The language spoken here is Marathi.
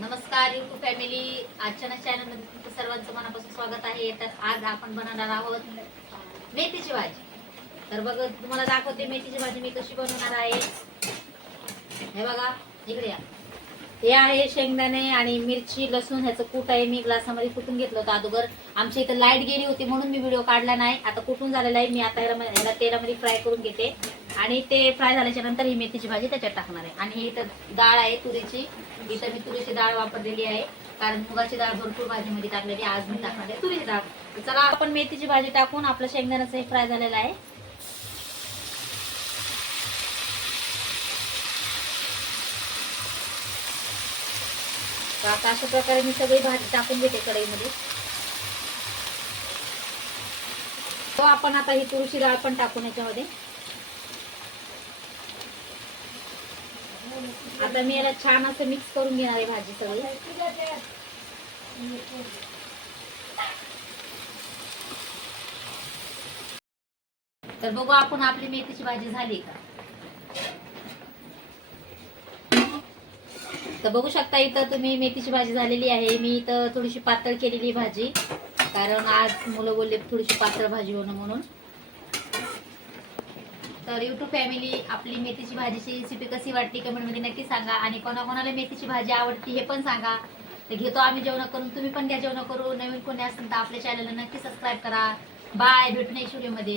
नमस्कार युट्यूब फॅमिली. आजच्या चॅनलमध्ये तुमचं सर्वांचं मनापासून स्वागत आहे. तर आज आपण बनवणार आहोत मेथीची भाजी. तर बघ तुम्हाला दाखवते मेथीची भाजी मी कशी बनवणार आहे. हे बघा इकडे या. हे आहे शेंगदाणे आणि मिरची लसूण ह्याचं कूट आहे. मी ग्लासामध्ये कुटून घेतलं होतं अगोदर. आमच्या इथं लाइट गेली होती म्हणून मी व्हिडिओ काढला नाही. आता कुठून झालेला आहे. मी आता ह्याला तेलामध्ये फ्राय करून घेते. आणि ते फ्राय झाल्याच्यानंतर ही मेथीची भाजी त्याच्यात टाकणार आहे. आणि ही इथं डाळ आहे तुरीची. इथं मी तुरीची डाळ वापरलेली आहे. कारण मुगाची डाळ भरपूर भाजीमध्ये टाकलेली आहे. आज मी टाकणार आहे तुरीची डाळ. चला आपण मेथीची भाजी टाकून आपलं शेंगदाण्याचं फ्राय झालेलं आहे. तर आता अशा प्रकारे मी सगळी भाजी टाकून घेते कढईमध्ये. आपण आता ही तुळशी डाळ पण टाकून याच्यामध्ये. आता मी याला छान असं मिक्स करून घेणार आहे भाजी सगळी. तर बघू आपण आपली मेथीची भाजी झाली का? तर बघू शकता इथं तुम्ही मेथीची भाजी झालेली आहे. मी इथं थोडीशी पातळ केलेली भाजी. कारण आज मुलं बोलले थोडीशी पातळ भाजी होणं म्हणून. तर युट्यूब फॅमिली आपली मेथीची भाजीची रेसिपी कशी वाटली कमेंटमध्ये नक्की सांगा. आणि कोणाकोणाला मेथीची भाजी आवडती हे पण सांगा. तर घेतो आम्ही जेवण करून. तुम्ही पण घ्या जेवण करू नवीन कोणी असेल तर आपल्या चॅनलला नक्की सबस्क्राईब करा. बाय भेटू नेक्स्ट व्हिडिओमध्ये